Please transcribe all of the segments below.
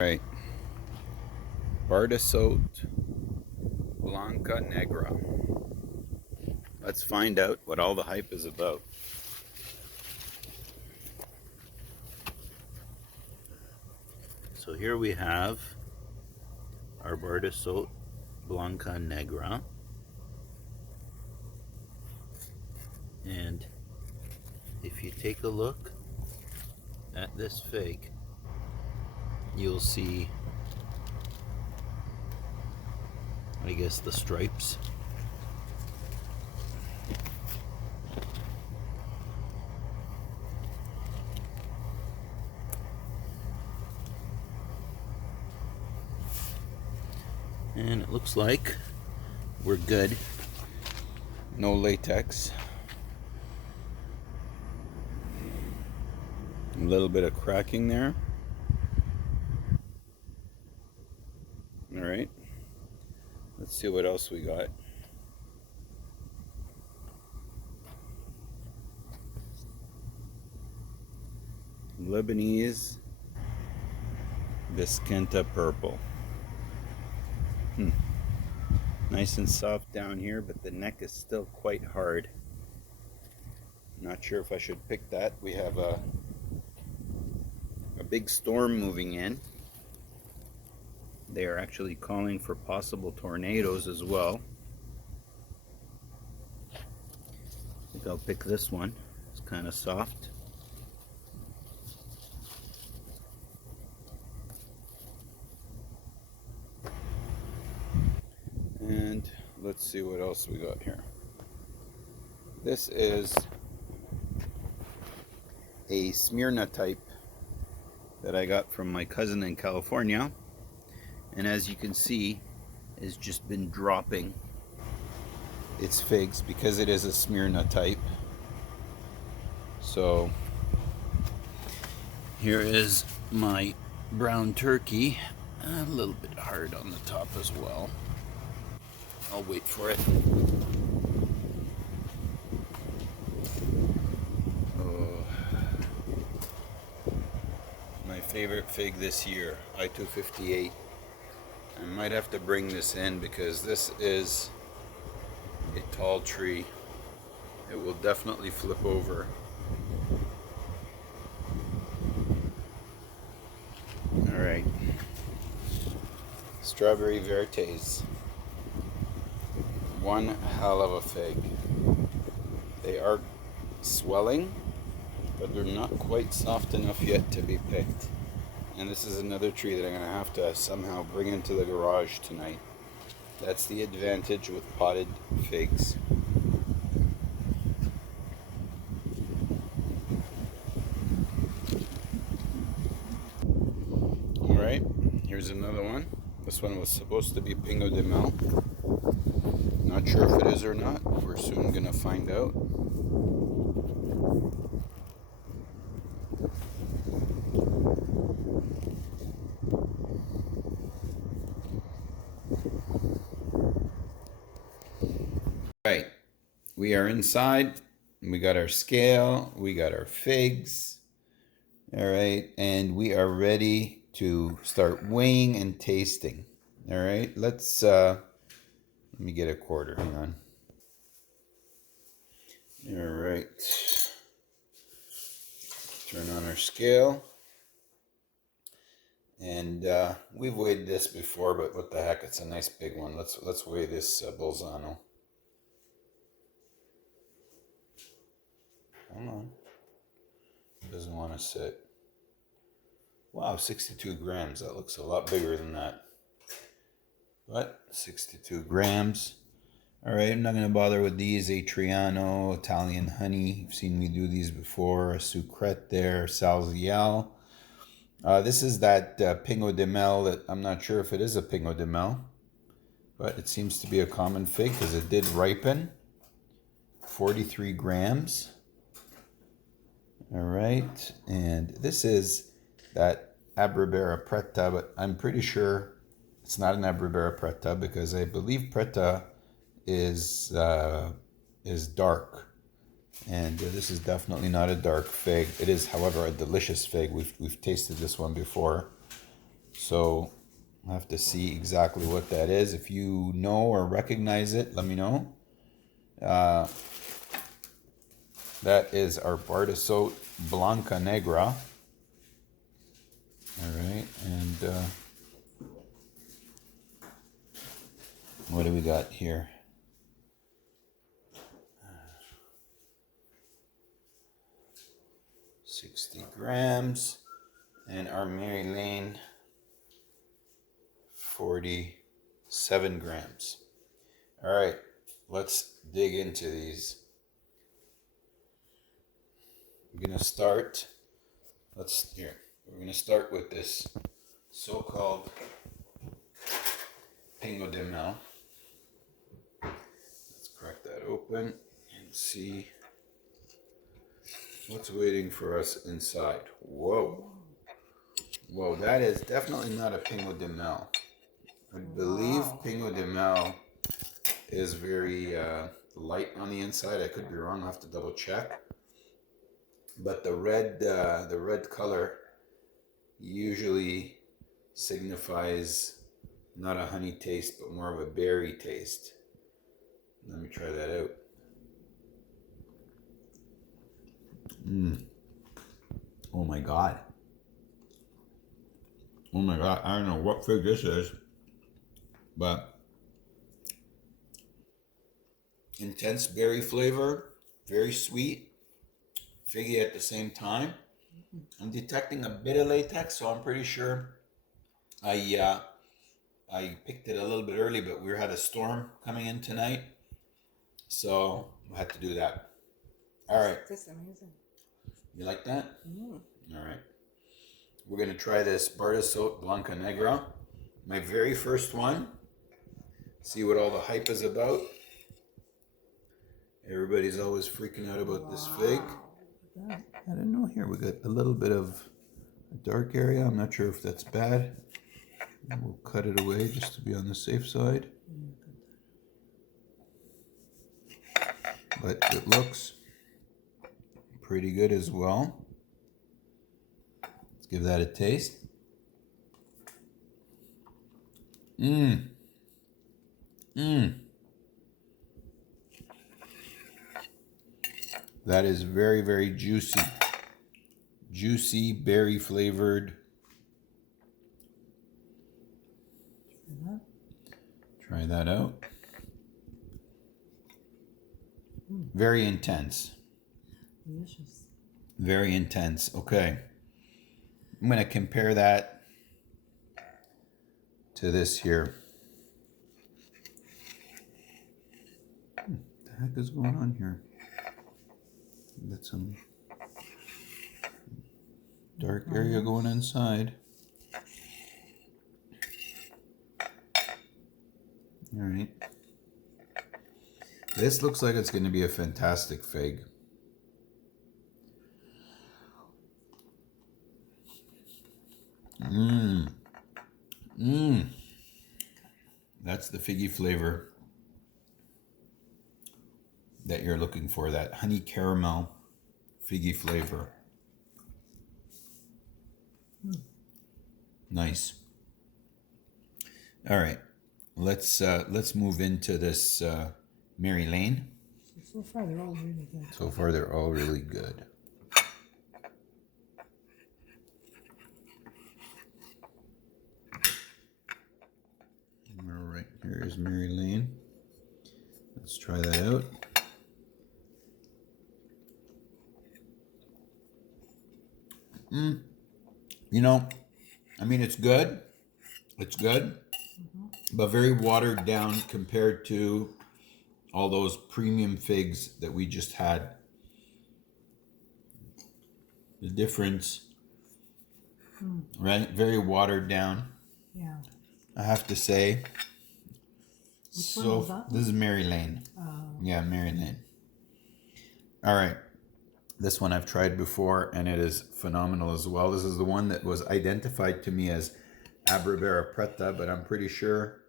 Right. Bordissot Blanca Negra. Let's find out what all the hype is about. So here we have our Bordissot Blanca Negra. And if you take a look at this fig, you'll see, I guess, the stripes. And it looks like we're good. No latex. A little bit of cracking there. All right. Let's see what else we got. Lebanese Baskinta Purple. Nice and soft down here, but the neck is still quite hard. Not sure if I should pick that. We have a big storm moving in. They are actually calling for possible tornadoes as well. I think I'll pick this one. It's kind of soft. And let's see what else we got here. This is a Smyrna type that I got from my cousin in California. And as you can see, it's just been dropping its figs because it is a Smyrna type. So here is my brown turkey. A little bit hard on the top as well. I'll wait for it. Oh, my favorite fig this year, I-258. I might have to bring this in because this is a tall tree. It will definitely flip over. All right. Strawberry Vertes. One hell of a fig. They are swelling, but they're not quite soft enough yet to be picked. And this is another tree that I'm going to have to somehow bring into the garage tonight. That's the advantage with potted figs. Alright, here's another one. This one was supposed to be Pinot de Mel. Not sure if it is or not. We're soon going to find out. Right, we are inside. We got our scale, we got our figs. All right, and we are ready to start weighing and tasting. All right, let's let me get a quarter. Hang on. All right, turn on our scale. And we've weighed this before, but what the heck, it's a nice big one. Let's weigh this Bolzano. Come on. It doesn't want to sit. Wow, 62 grams. That looks a lot bigger than that. But 62 grams. All right, I'm not going to bother with these. Atriano, Italian honey. You've seen me do these before. Sucrete there, Salzial. This is that Pinot de Mel that I'm not sure if it is a Pinot de Mel, but it seems to be a common fig because it did ripen. 43 grams. All right, and this is that Abribera Preta, but I'm pretty sure it's not an Abribera Preta because I believe Preta is dark. And this is definitely not a dark fig. It is, however, a delicious fig. We've tasted this one before. So I'll have to see exactly what that is. If you know or recognize it, let me know. That is our Bordissot Blanca Negra. All right, and what do we got here? 60 grams. And our Mary Lane, 47 grams. All right, let's dig into these. We're gonna start. We're gonna start with this so-called Pinot de Mel. Let's crack that open and see what's waiting for us inside. Whoa. Whoa, that is definitely not a Pinot de Mel. I believe Pinot de Mel is very light on the inside. I could be wrong. I'll have to double check. But the red color usually signifies not a honey taste, but more of a berry taste. Let me try that out. Oh my God. Oh my God, I don't know what fig this is, but intense berry flavor, very sweet, figgy at the same time. I'm detecting a bit of latex, so I'm pretty sure I picked it a little bit early, but we had a storm coming in tonight, so I had to do that. All right. That's amazing. You like that? All right. We're going to try this Bordissot Blanca Negra. My very first one. See what all the hype is about. Everybody's always freaking out about this fig. I don't know here. We got a little bit of a dark area. I'm not sure if that's bad. We'll cut it away just to be on the safe side. But it looks pretty good as well. Let's give that a taste. That is very, very juicy. Juicy, berry flavored. Try that out. Very intense. Delicious. Very intense. Okay. I'm going to compare that to this here. What the heck is going on here? Got some dark area going inside. All right. This looks like it's going to be a fantastic fig. That's the figgy flavor that you're looking for, that honey caramel figgy flavor. Nice. All right, let's move into this Mary Lane. So far, they're all really good. So far, they're all really good. All right, here is Mary Lane. Let's try that out. You know, I mean, it's good. It's good, but very watered down compared to all those premium figs that we just had. The difference, right? Very watered down. Yeah. I have to say. Which one was that? This is Mary Lane. Yeah, Mary Lane. All right. This one I've tried before, and it is phenomenal as well. This is the one that was identified to me as Abrabera Preta, but I'm pretty sure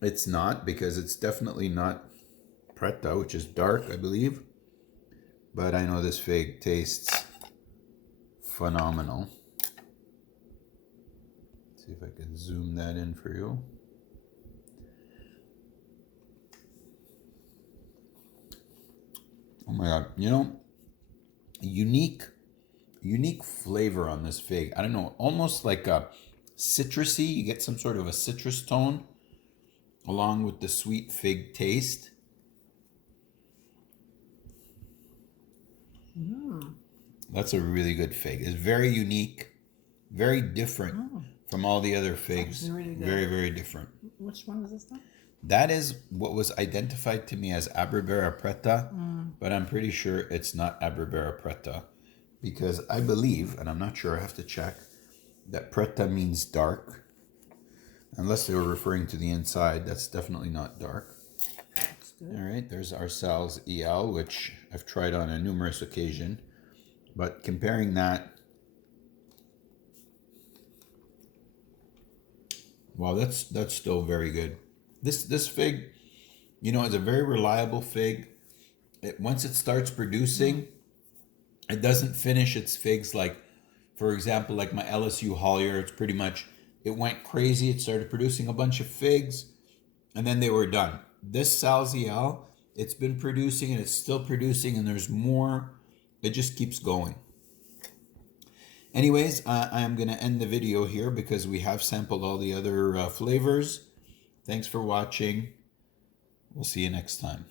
it's not, because it's definitely not Preta, which is dark, I believe. But I know this fig tastes phenomenal. See if I can zoom that in for you. Oh my God, you know, unique flavor on this fig. I don't know, almost like a citrusy. You get some sort of a citrus tone along with the sweet fig taste. That's a really good fig. It's very unique, very different from all the other figs. Really good. Very, very different. Which one is this one? That is what was identified to me as Abrbera preta, but I'm pretty sure it's not Abrbera preta because I believe, and I'm not sure, I have to check, that preta means dark. Unless they were referring to the inside, that's definitely not dark. That's good. All right, there's our Sal's EL, which I've tried on a numerous occasion. But comparing that, wow, that's still very good. This fig, you know, is a very reliable fig. Once it starts producing, it doesn't finish its figs like, for example, like my LSU Hollier. It's pretty much, it went crazy. It started producing a bunch of figs, and then they were done. This Salziel, it's been producing and it's still producing, and there's more. It just keeps going. Anyways, I am going to end the video here because we have sampled all the other flavors. Thanks for watching. We'll see you next time.